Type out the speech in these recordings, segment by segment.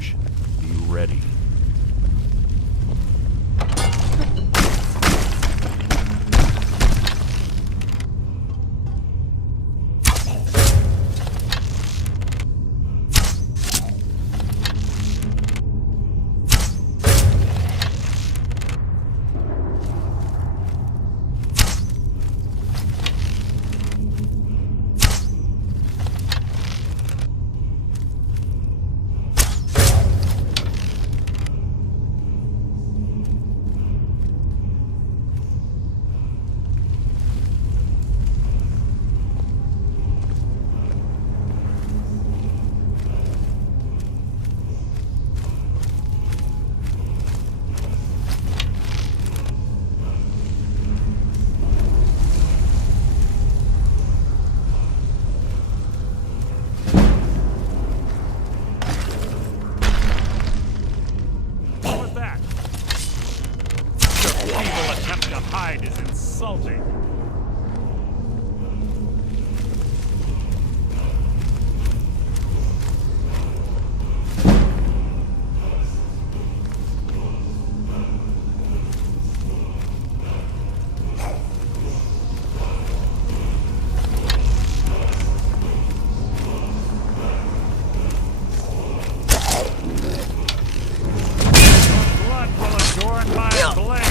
ambush. Be ready. Hide is insulting. Blood will adorn my blade.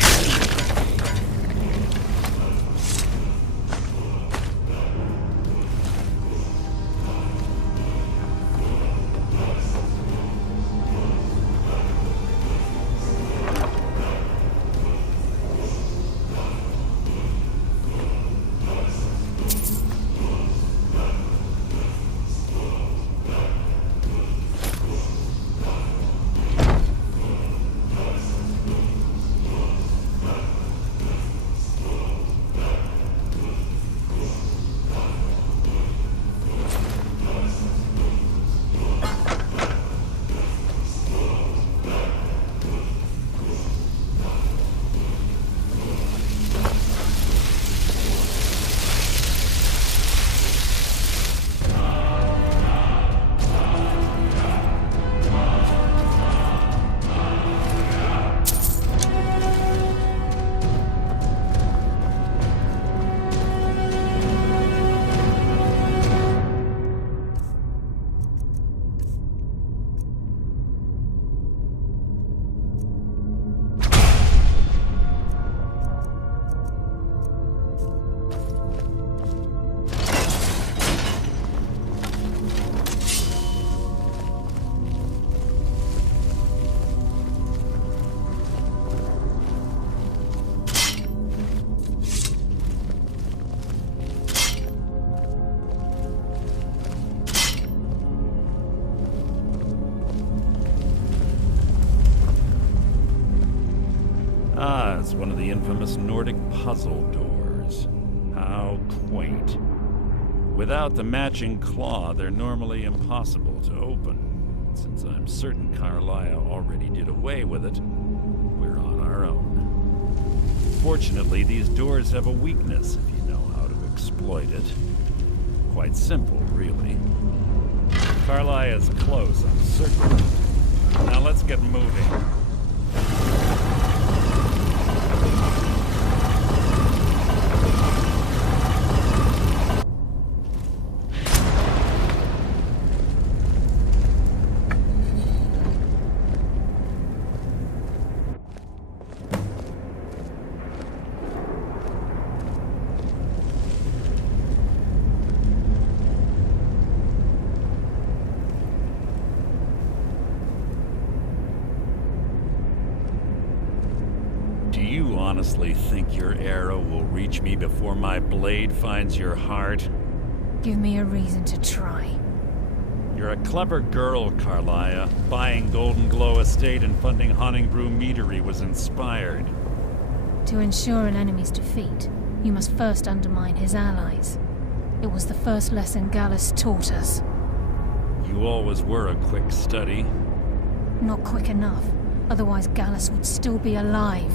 Ah, it's one of the infamous Nordic puzzle doors. How quaint. Without the matching claw, they're normally impossible to open. Since I'm certain Carlisle already did away with it, we're on our own. Fortunately, these doors have a weakness if you know how to exploit it. Quite simple, really. Carlisle is close, I'm certain. Now let's get moving. Do you honestly think your arrow will reach me before my blade finds your heart? Give me a reason to try. You're a clever girl, Carlisle. Buying Golden Glow Estate and funding Honningbrew Meadery was inspired. To ensure an enemy's defeat, you must first undermine his allies. It was the first lesson Gallus taught us. You always were a quick study. Not quick enough, otherwise Gallus would still be alive.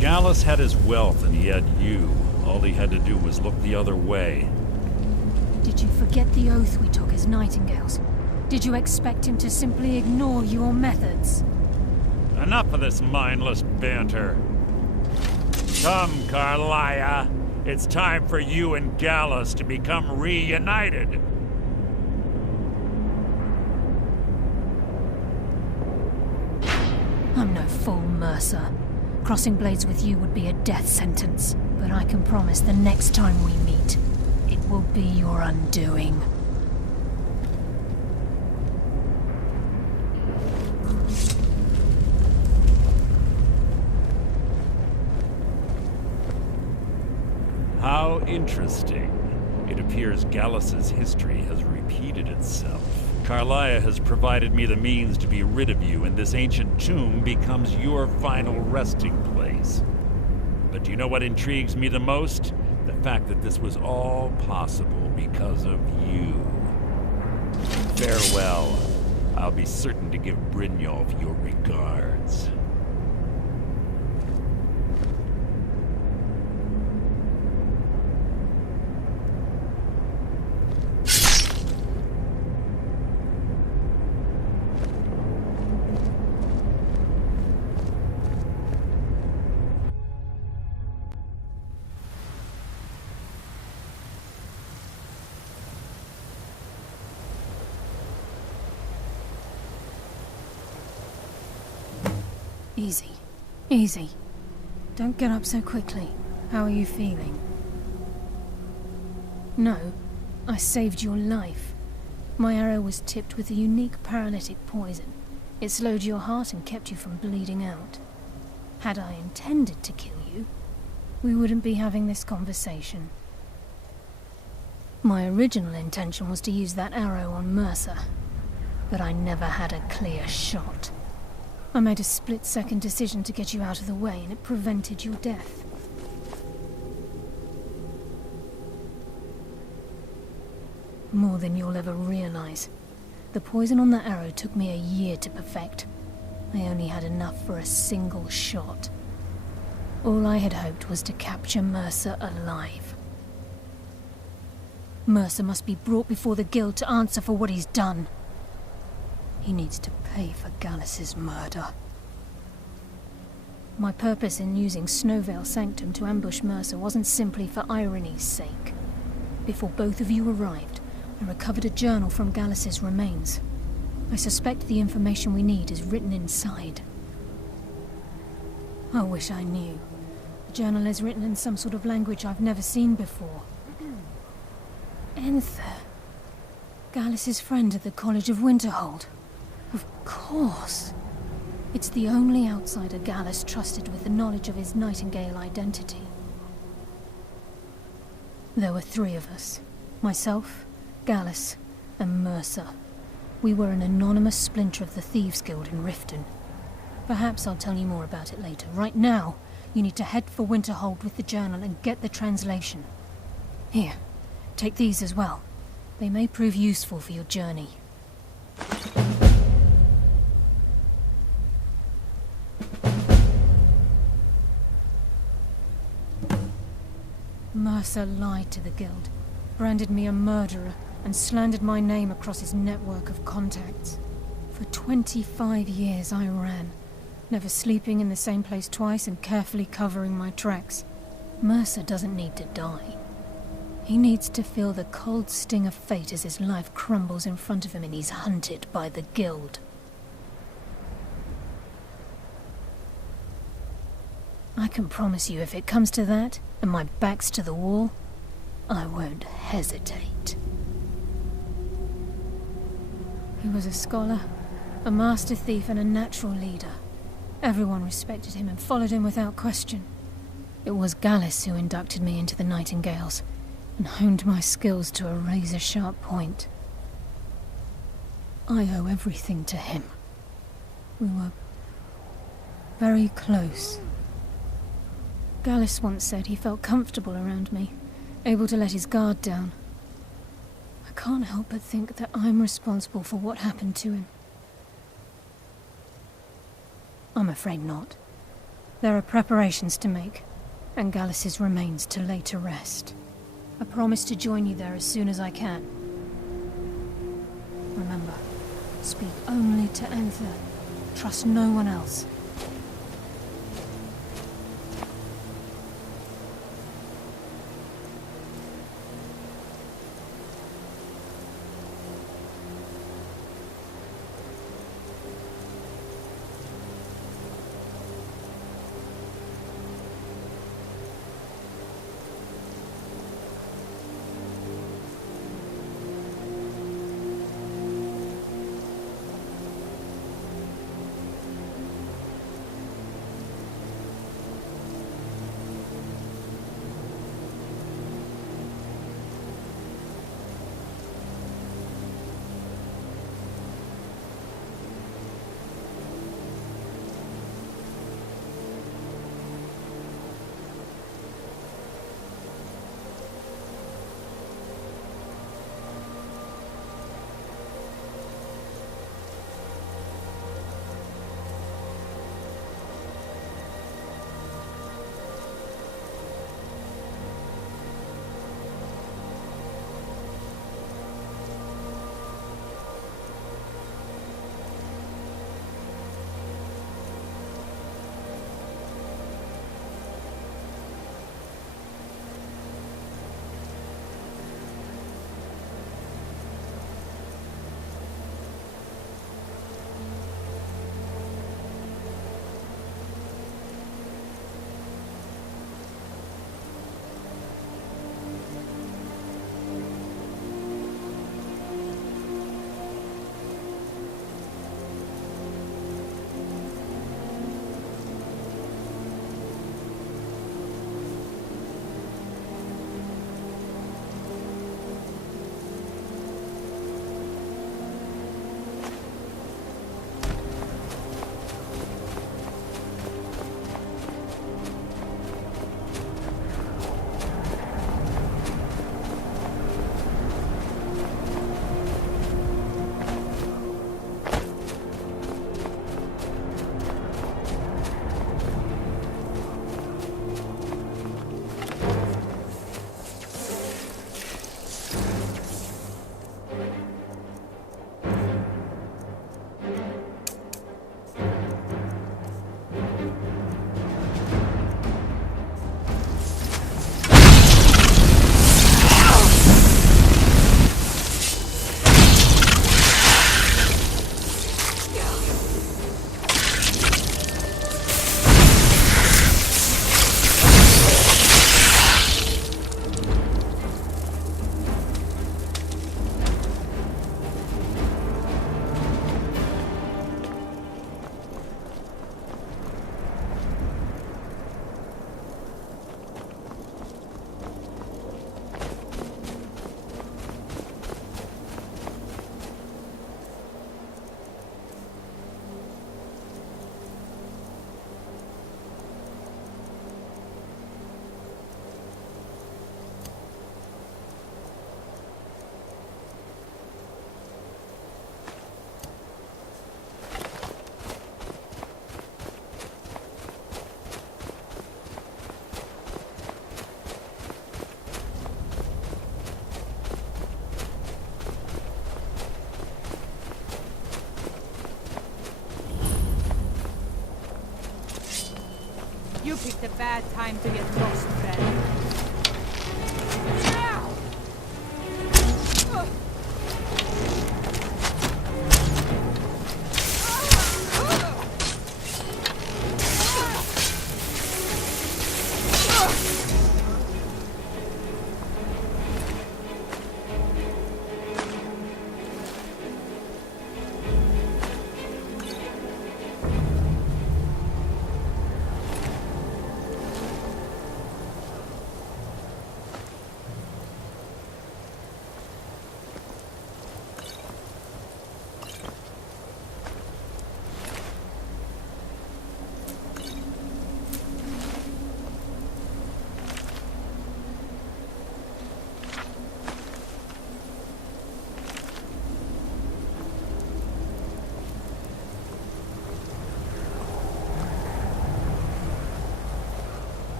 Gallus had his wealth and he had you. All he had to do was look the other way. Did you forget the oath we took as nightingales? Did you expect him to simply ignore your methods? Enough of this mindless banter. Come, Carlia. It's time for you and Gallus to become reunited. I'm no fool, Mercer. Crossing blades with you would be a death sentence, but I can promise the next time we meet, it will be your undoing. How interesting. It appears Gallus's history has repeated itself. Carlia has provided me the means to be rid of you, and this ancient tomb becomes your final resting place. But do you know what intrigues me the most? The fact that this was all possible because of you. Farewell. I'll be certain to give Brynjolf your regards. Easy. Easy. Don't get up so quickly. How are you feeling? No, I saved your life. My arrow was tipped with a unique paralytic poison. It slowed your heart and kept you from bleeding out. Had I intended to kill you, we wouldn't be having this conversation. My original intention was to use that arrow on Mercer, but I never had a clear shot. I made a split-second decision to get you out of the way, and it prevented your death. More than you'll ever realize. The poison on that arrow took me a year to perfect. I only had enough for a single shot. All I had hoped was to capture Mercer alive. Mercer must be brought before the Guild to answer for what he's done. He needs to pay for Gallus's murder. My purpose in using Snowvale Sanctum to ambush Mercer wasn't simply for irony's sake. Before both of you arrived, I recovered a journal from Gallus's remains. I suspect the information we need is written inside. I wish I knew. The journal is written in some sort of language I've never seen before. Enther. Gallus's friend at the College of Winterhold. Of course. It's the only outsider Gallus trusted with the knowledge of his Nightingale identity. There were 3 of us. Myself, Gallus, and Mercer. We were an anonymous splinter of the Thieves Guild in Riften. Perhaps I'll tell you more about it later. Right now, you need to head for Winterhold with the journal and get the translation. Here, take these as well. They may prove useful for your journey. Mercer lied to the Guild, branded me a murderer, and slandered my name across his network of contacts. For 25 years I ran, never sleeping in the same place twice and carefully covering my tracks. Mercer doesn't need to die. He needs to feel the cold sting of fate as his life crumbles in front of him and he's hunted by the Guild. I can promise you, if it comes to that, and my back's to the wall, I won't hesitate. He was a scholar, a master thief, and a natural leader. Everyone respected him and followed him without question. It was Gallus who inducted me into the Nightingales, and honed my skills to a razor-sharp point. I owe everything to him. We were very close. Gallus once said he felt comfortable around me, able to let his guard down. I can't help but think that I'm responsible for what happened to him. I'm afraid not. There are preparations to make, and Gallus's remains to lay to rest. I promise to join you there as soon as I can. Remember, Speak only to Anther. Trust no one else. You picked a bad time to get lost, Ben.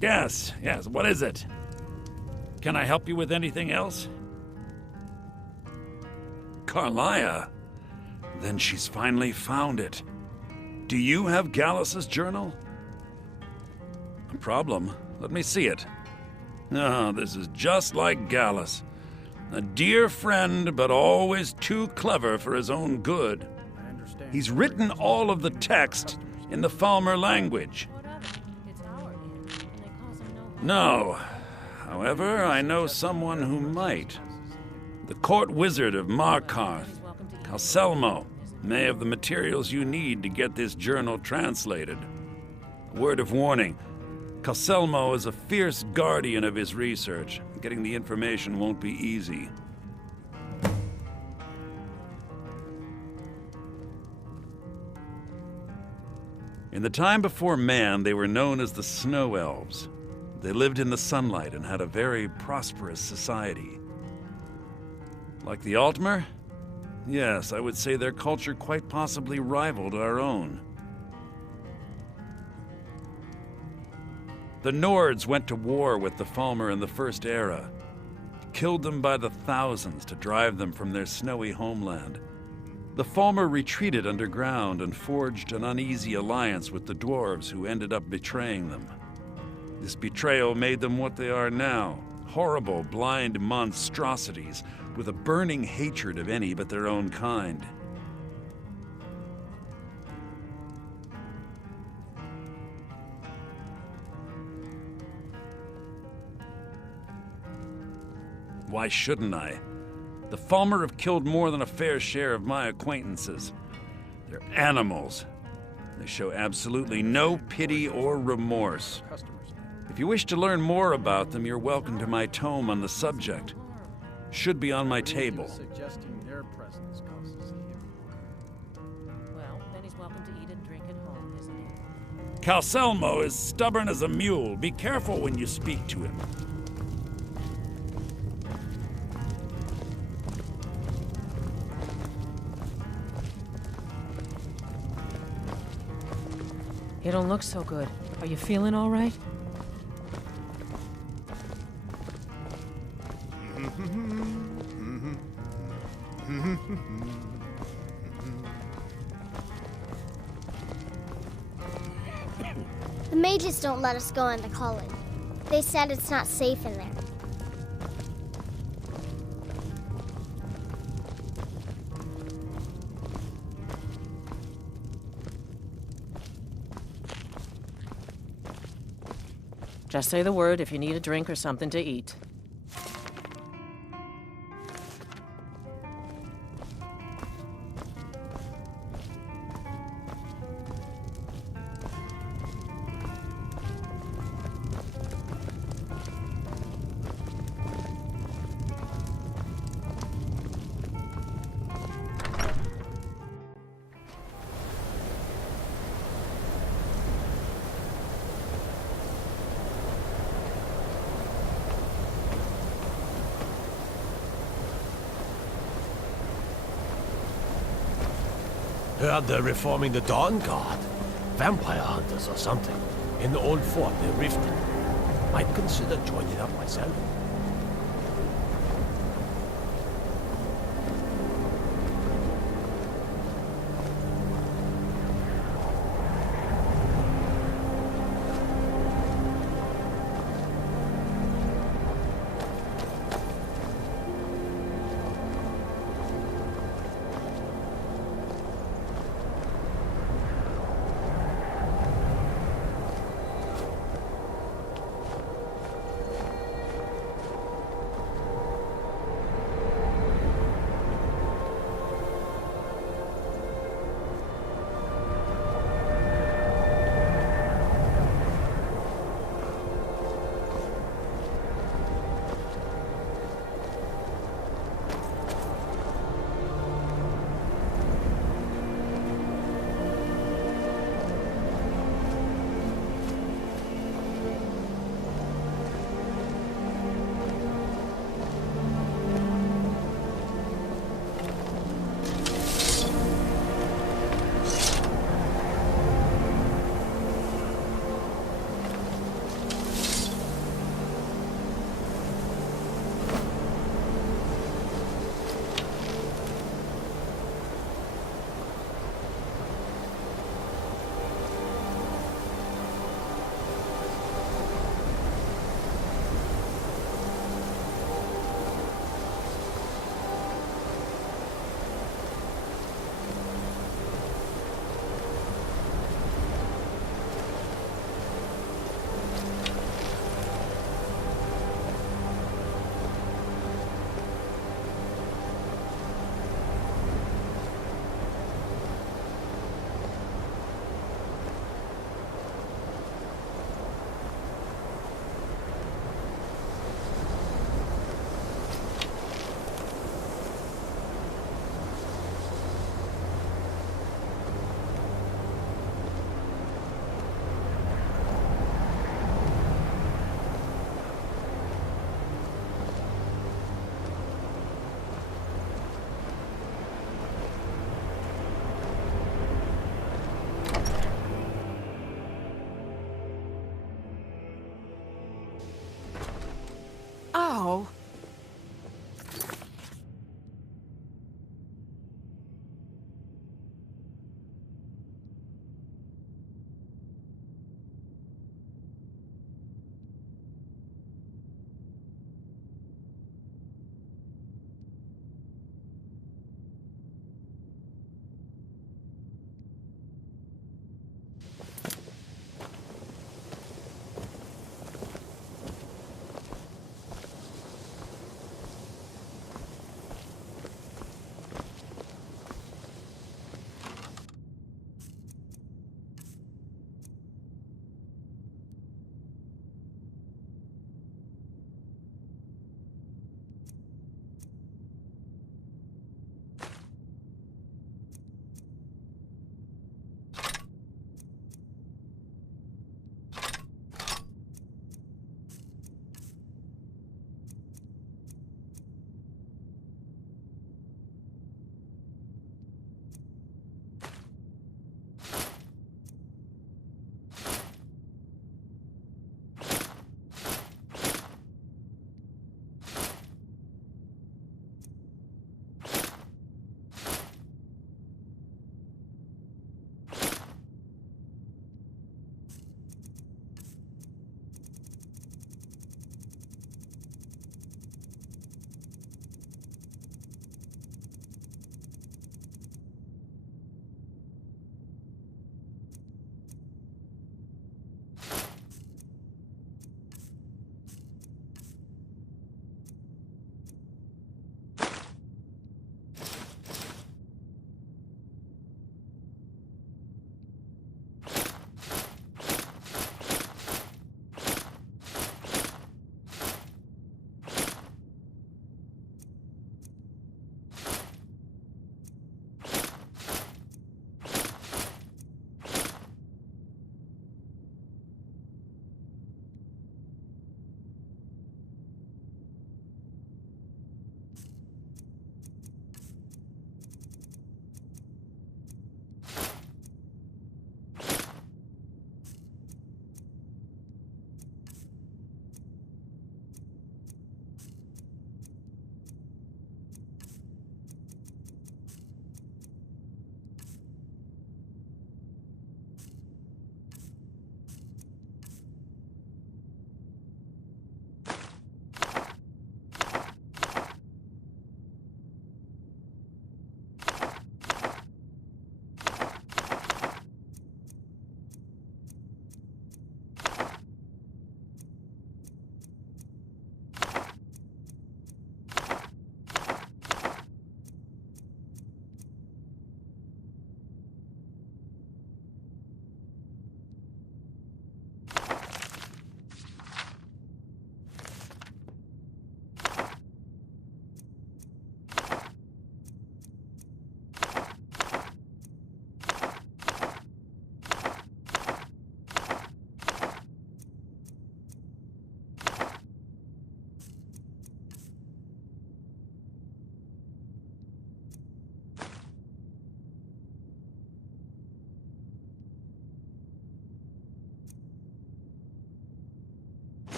Yes, what is it? Can I help you with anything else? Carlia? Then she's finally found it. Do you have Gallus's journal? A problem? Let me see it. Oh, this is just like Gallus. A dear friend, but always too clever for his own good. He's written all of the text in the Falmer language. No. However, I know someone who might. The court wizard of Markarth, Calselmo, may have the materials you need to get this journal translated. A word of warning. Calselmo is a fierce guardian of his research. Getting the information won't be easy. In the time before man, they were known as the Snow Elves. They lived in the sunlight and had a very prosperous society. Like the Altmer? Yes, I would say their culture quite possibly rivaled our own. The Nords went to war with the Falmer in the First Era, killed them by the thousands to drive them from their snowy homeland. The Falmer retreated underground and forged an uneasy alliance with the dwarves who ended up betraying them. This betrayal made them what they are now, horrible, blind monstrosities with a burning hatred of any but their own kind. Why shouldn't I? The Falmer have killed more than a fair share of my acquaintances. They're animals. They show absolutely no pity or remorse. If you wish to learn more about them, you're welcome to my tome on the subject. Should be on my table. Suggesting their presence causes him. Well, then he's welcome to eat and drink at home, isn't he? Calselmo is stubborn as a mule. Be careful when you speak to him. You don't look so good. Are you feeling all right? The mages don't let us go into college. They said it's not safe in there. Just say the word if you need a drink or something to eat. Heard they're reforming the Dawn Guard. Vampire hunters or something. In the old fort near Riften. Might consider joining up myself.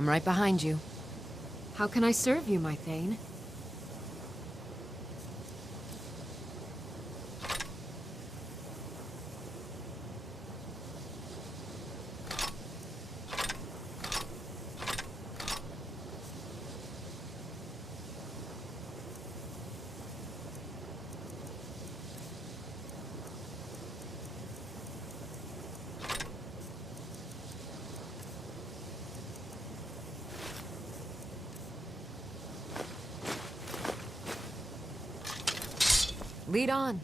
I'm right behind you. How can I serve you, my Thane? Lead on.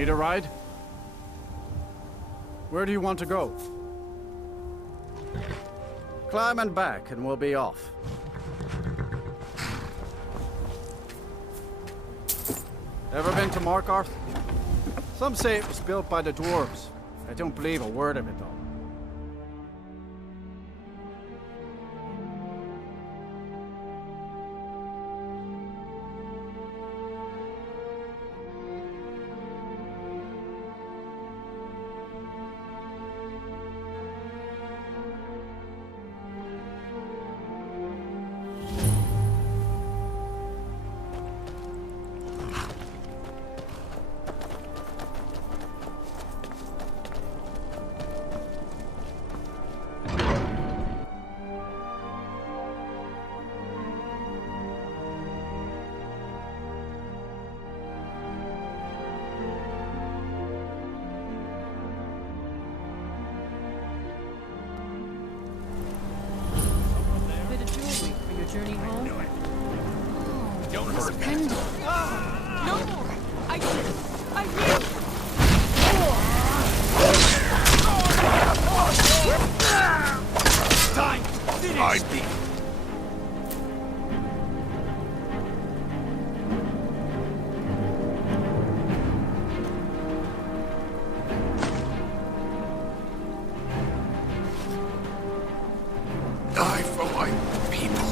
Need a ride? Where do you want to go? Climb and back, and we'll be off. Ever been to Markarth? Some say it was built by the dwarves. I don't believe a word of it, though. Bit of jewelry for your journey home? Don't hurt me. No! I will! Time! I beat. Die for my people.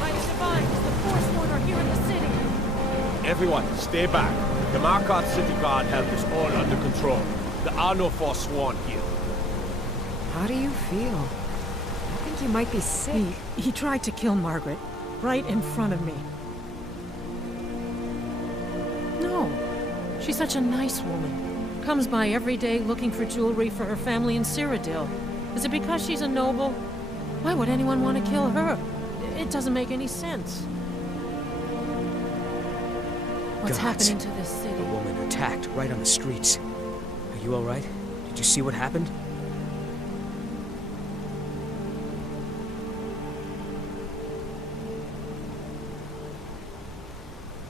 Mighty Divine, the Forsworn are here in the city. Everyone, stay back. The Markarth City Guard have this all under control. There are no Forsworn here. How do you feel? I think you might be sick. He tried to kill Margaret, right in front of me. No, she's such a nice woman. Comes by every day looking for jewelry for her family in Cyrodiil. Is it because she's a noble? Why would anyone want to kill her? It doesn't make any sense. What's Gods. happening to this city? A woman attacked right on the streets. Are you all right? Did you see what happened?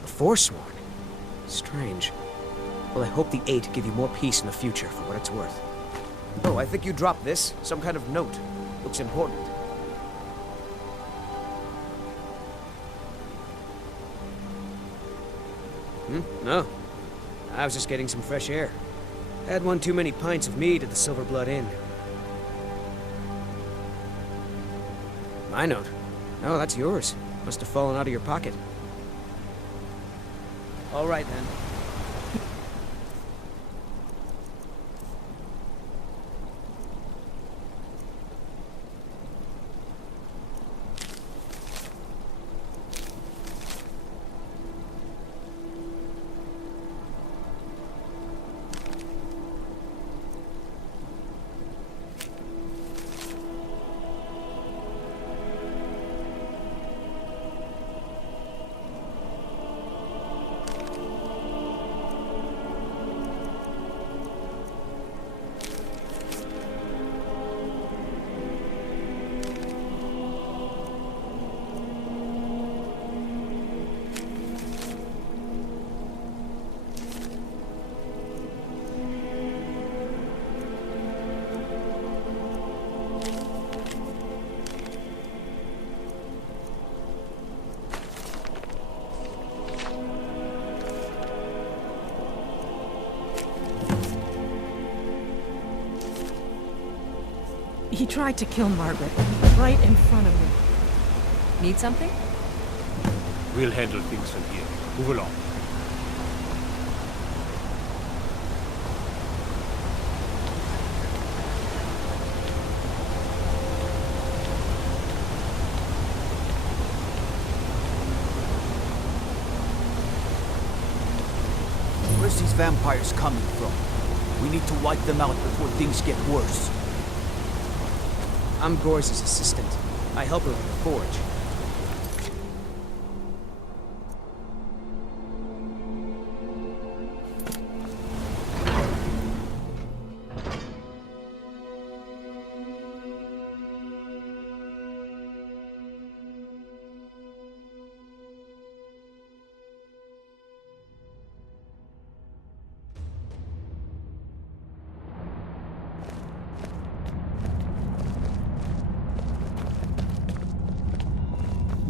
A Forsworn? Strange. Well, I hope the Eight give you more peace in the future, for what it's worth. Oh, I think you dropped this. Some kind of note. Looks important. No. I was just getting some fresh air. Had one too many pints of mead at the Silver Blood Inn. My note? No, that's yours. Must have fallen out of your pocket. All right, then. He tried to kill Margaret, right in front of me. Need something? We'll handle things from here. Move along. Where's these vampires coming from? We need to wipe them out before things get worse. I'm Gor's assistant. I help her with the forge.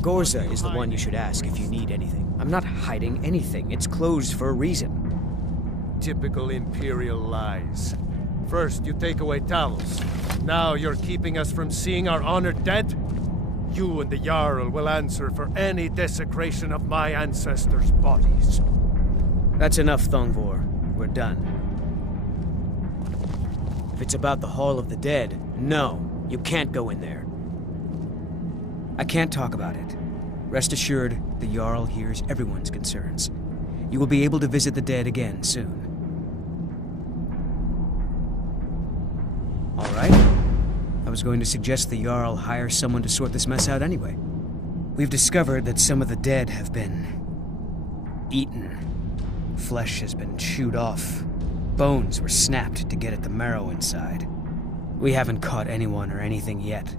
Gorza is the one you should ask if you need anything. I'm not hiding anything. It's closed for a reason. Typical Imperial lies. First, you take away Talos. Now you're keeping us from seeing our honored dead? You and the Jarl will answer for any desecration of my ancestors' bodies. That's enough, Thongvor. We're done. If it's about the Hall of the Dead, no, you can't go in there. I can't talk about it. Rest assured, the Jarl hears everyone's concerns. You will be able to visit the dead again soon. All right. I was going to suggest the Jarl hire someone to sort this mess out anyway. We've discovered that some of the dead have been eaten. Flesh has been chewed off. Bones were snapped to get at the marrow inside. We haven't caught anyone or anything yet.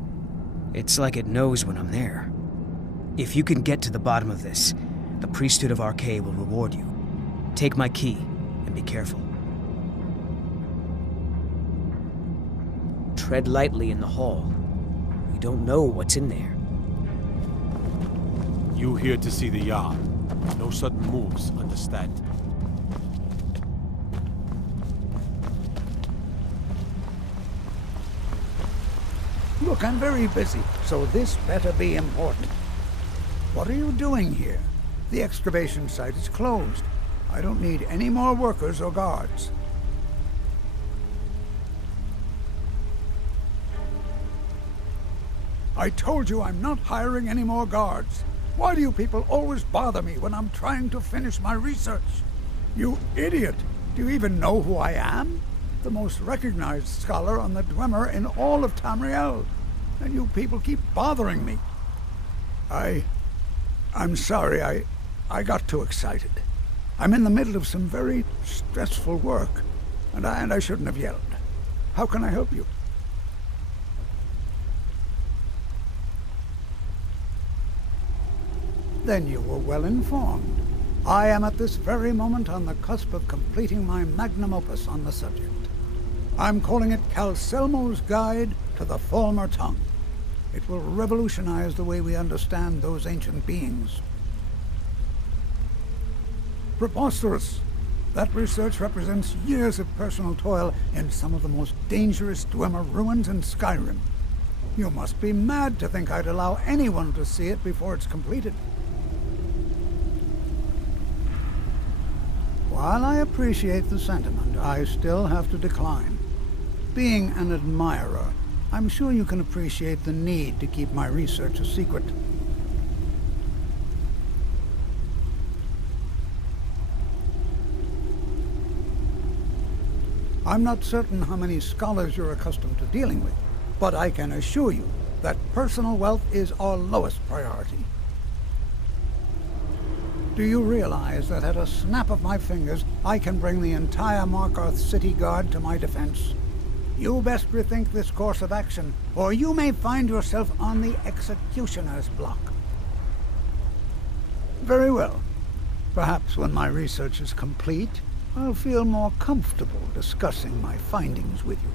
It's like it knows when I'm there. If you can get to the bottom of this, the priesthood of Arcade will reward you. Take my key, and be careful. Tread lightly in the hall. You don't know what's in there. You here to see the Jarl. No sudden moves, understand? Look, I'm very busy, so this better be important. What are you doing here? The excavation site is closed. I don't need any more workers or guards. I told you I'm not hiring any more guards. Why do you people always bother me when I'm trying to finish my research? You idiot! Do you even know who I am? The most recognized scholar on the Dwemer in all of Tamriel. And you people keep bothering me. I'm sorry, I got too excited. I'm in the middle of some very stressful work, and I shouldn't have yelled. How can I help you? Then you were well informed. I am at this very moment on the cusp of completing my magnum opus on the subject. I'm calling it Calselmo's Guide to the Falmer Tongue. It will revolutionize the way we understand those ancient beings. Preposterous! That research represents years of personal toil in some of the most dangerous Dwemer ruins in Skyrim. You must be mad to think I'd allow anyone to see it before it's completed. While I appreciate the sentiment, I still have to decline. Being an admirer, I'm sure you can appreciate the need to keep my research a secret. I'm not certain how many scholars you're accustomed to dealing with, but I can assure you that personal wealth is our lowest priority. Do you realize that at a snap of my fingers, I can bring the entire Markarth City Guard to my defense? You best rethink this course of action, or you may find yourself on the executioner's block. Very well. Perhaps when my research is complete, I'll feel more comfortable discussing my findings with you.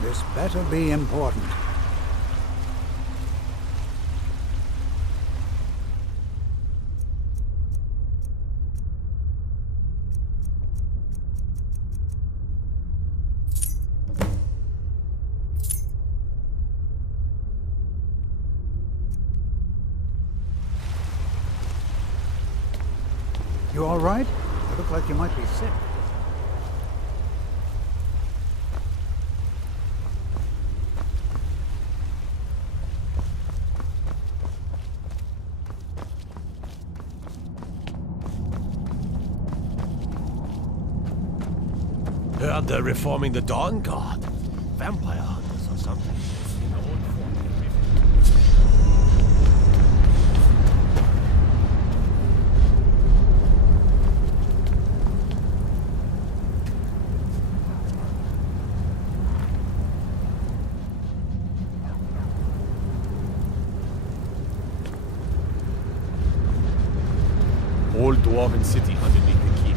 This better be important. You all right? You look like you might be sick. Heard they're reforming the Dawn Guard. Vampire hunters or something. In the old fort dwarven city underneath the keep.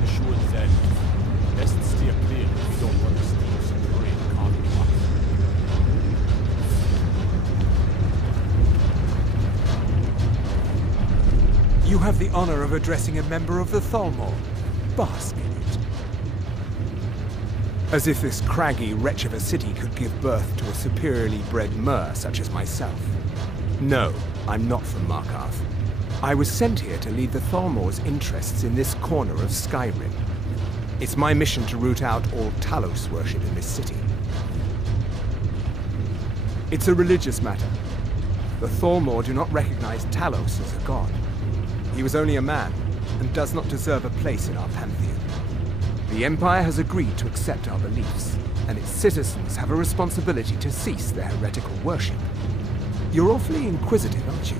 The shore is there. Best steer clear if you don't want to steal some great carving rock. You have the honor of addressing a member of the Thalmor. Bask in it. As if this craggy wretch of a city could give birth to a superiorly bred mer such as myself. No, I'm not from Markarth. I was sent here to lead the Thalmor's interests in this corner of Skyrim. It's my mission to root out all Talos worship in this city. It's a religious matter. The Thalmor do not recognize Talos as a god. He was only a man, and does not deserve a place in our pantheon. The Empire has agreed to accept our beliefs, and its citizens have a responsibility to cease their heretical worship. You're awfully inquisitive, aren't you?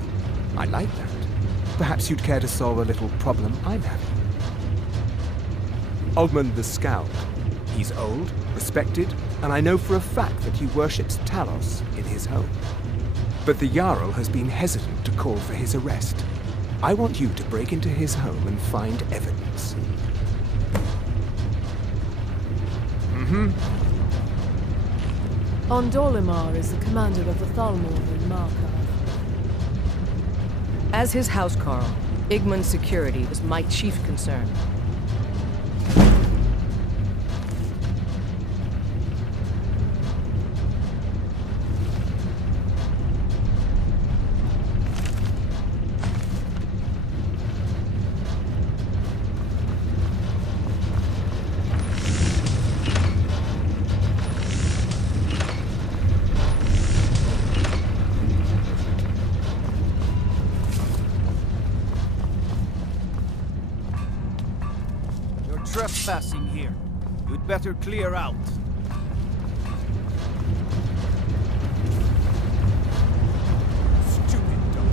I like that. Perhaps you'd care to solve a little problem I'm having. Ogmund the Scowled. He's old, respected, and I know for a fact that he worships Talos in his home. But the Jarl has been hesitant to call for his arrest. I want you to break into his home and find evidence. Ondolimar is the commander of the Thalmor in Markarth. As his housecarl, Igmund's security was my chief concern. Trespassing here. You'd better clear out. Stupid dog.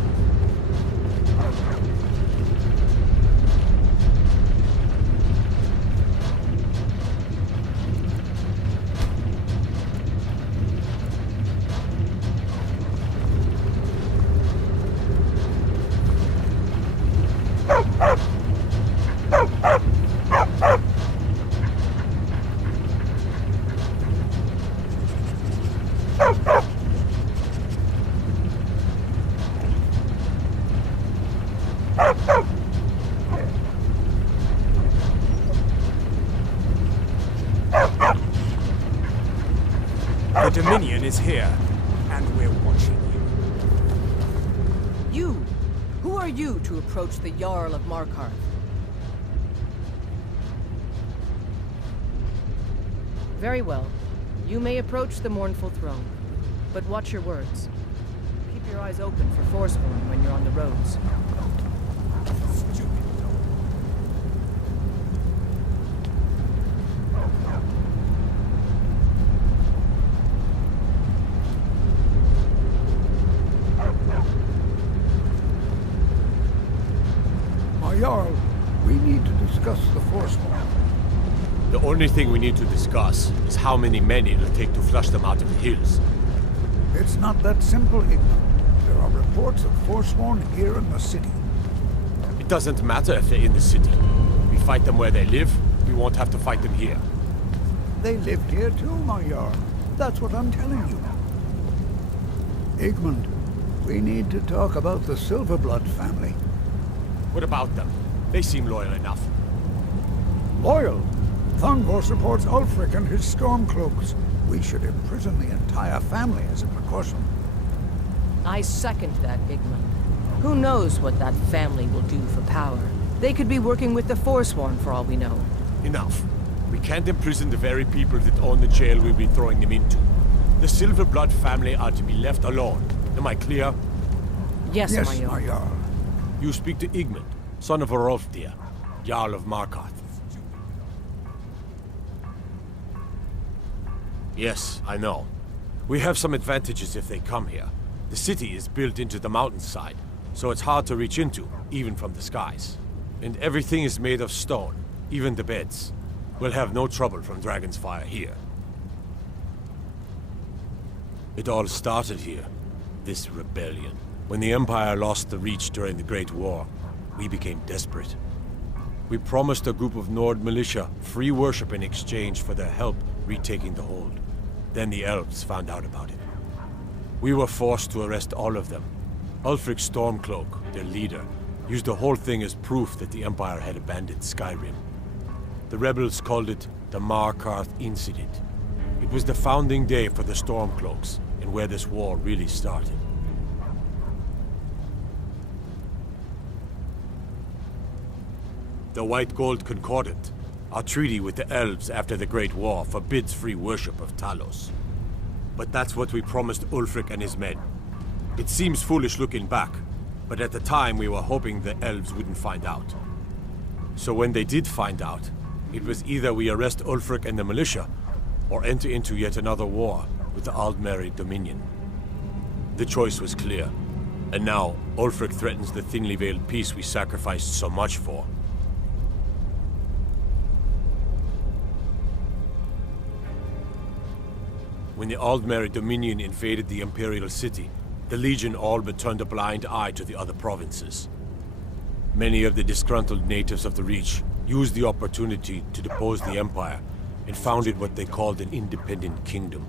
The Dominion is here, and we're watching you. You! Who are you to approach the Jarl of Markarth? Very well. You may approach the mournful throne, but watch your words. Keep your eyes open for Forsworn when you're on the roads. Jarl, we need to discuss the Forsworn. The only thing we need to discuss is how many men it'll take to flush them out of the hills. It's not that simple, Igmund. There are reports of Forsworn here in the city. It doesn't matter if they're in the city. We fight them where they live, we won't have to fight them here. They lived here too, my Jarl. That's what I'm telling you. Igmund, we need to talk about the Silverblood family. What about them? They seem loyal enough. Loyal? Thungor supports Ulfric and his Stormcloaks. We should imprison the entire family as a precaution. I second that, Igmund. Who knows what that family will do for power? They could be working with the Forsworn for all we know. Enough. We can't imprison the very people that own the jail we'll be throwing them into. The Silverblood family are to be left alone. Am I clear? Yes, my Jarl. Jarl. You speak to Igmund, son of Orolfdir, Jarl of Markarth. Yes, I know. We have some advantages if they come here. The city is built into the mountainside, so it's hard to reach into, even from the skies. And everything is made of stone, even the beds. We'll have no trouble from Dragon's Fire here. It all started here, this rebellion. When the Empire lost the Reach during the Great War, we became desperate. We promised a group of Nord militia free worship in exchange for their help retaking the hold. Then the elves found out about it. We were forced to arrest all of them. Ulfric Stormcloak, their leader, used the whole thing as proof that the Empire had abandoned Skyrim. The rebels called it the Markarth Incident. It was the founding day for the Stormcloaks, and where this war really started. The White Gold Concordant, our treaty with the elves after the Great War, forbids free worship of Talos. But that's what we promised Ulfric and his men. It seems foolish looking back, but at the time we were hoping the elves wouldn't find out. So when they did find out, it was either we arrest Ulfric and the militia, or enter into yet another war with the Aldmeri Dominion. The choice was clear, and now Ulfric threatens the thinly veiled peace we sacrificed so much for. When the Aldmeri Dominion invaded the Imperial City, the Legion all but turned a blind eye to the other provinces. Many of the disgruntled natives of the Reach used the opportunity to depose the Empire and founded what they called an independent kingdom.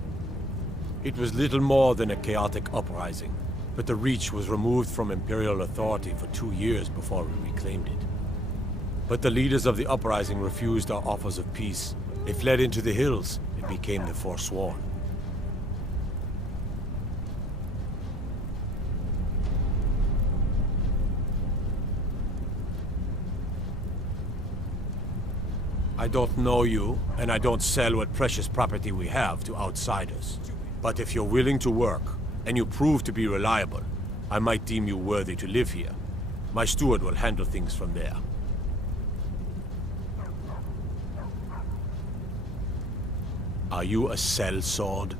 It was little more than a chaotic uprising, but the Reach was removed from Imperial authority for 2 years before we reclaimed it. But the leaders of the uprising refused our offers of peace. They fled into the hills and became the Forsworn. I don't know you, and I don't sell what precious property we have to outsiders. But if you're willing to work, and you prove to be reliable, I might deem you worthy to live here. My steward will handle things from there. Are you a sellsword?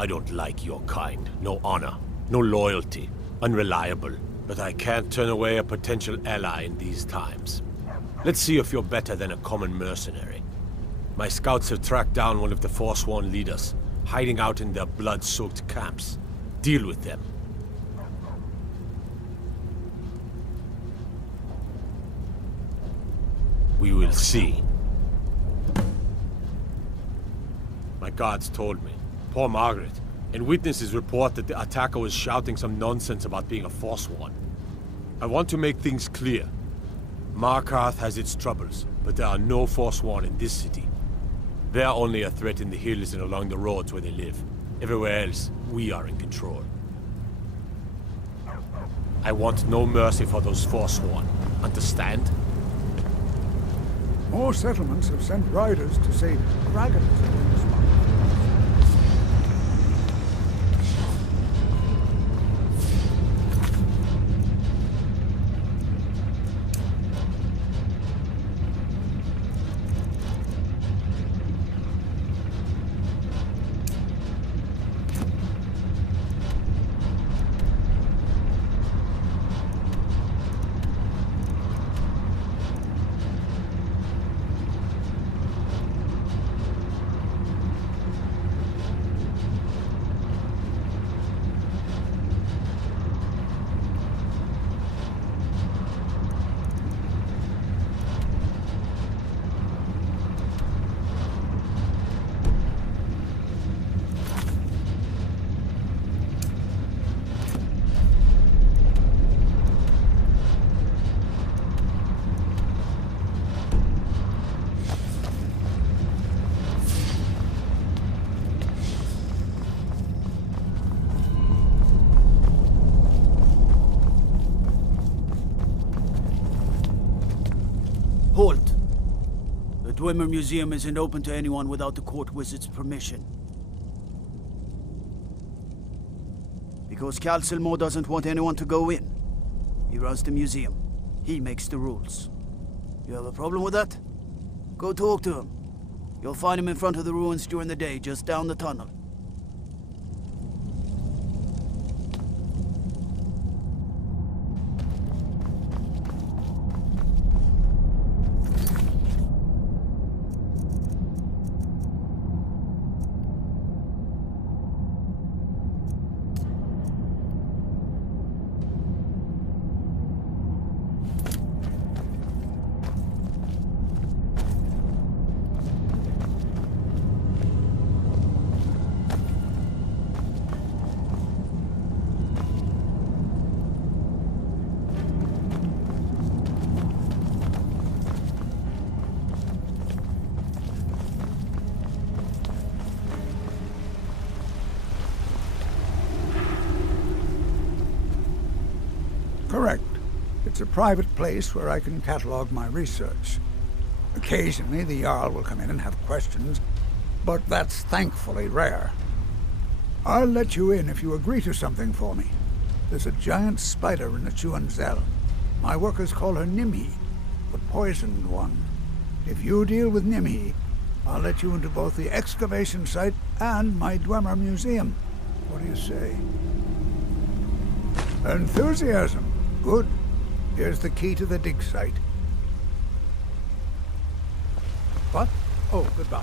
I don't like your kind. No honor, no loyalty, unreliable. But I can't turn away a potential ally in these times. Let's see if you're better than a common mercenary. My scouts have tracked down one of the Forsworn leaders, hiding out in their blood-soaked camps. Deal with them. We will see. My guards told me. Poor Margaret. And witnesses report that the attacker was shouting some nonsense about being a Forsworn. I want to make things clear. Markarth has its troubles, but there are no Forsworn in this city. They are only a threat in the hills and along the roads where they live. Everywhere else, we are in control. I want no mercy for those Forsworn. Understand? More settlements have sent riders to say dragons in this one. Halt! The Dwemer Museum isn't open to anyone without the court wizard's permission. Because Calcelmo doesn't want anyone to go in. He runs the museum. He makes the rules. You have a problem with that? Go talk to him. You'll find him in front of the ruins during the day, just down the tunnel. It's a private place where I can catalog my research. Occasionally, the Jarl will come in and have questions, but that's thankfully rare. I'll let you in if you agree to something for me. There's a giant spider in the Chuanzel. My workers call her Nimhi, the poisoned one. If you deal with Nimhi, I'll let you into both the excavation site and my Dwemer Museum. What do you say? Enthusiasm. Good. Here's the key to the dig site. What? Oh, goodbye.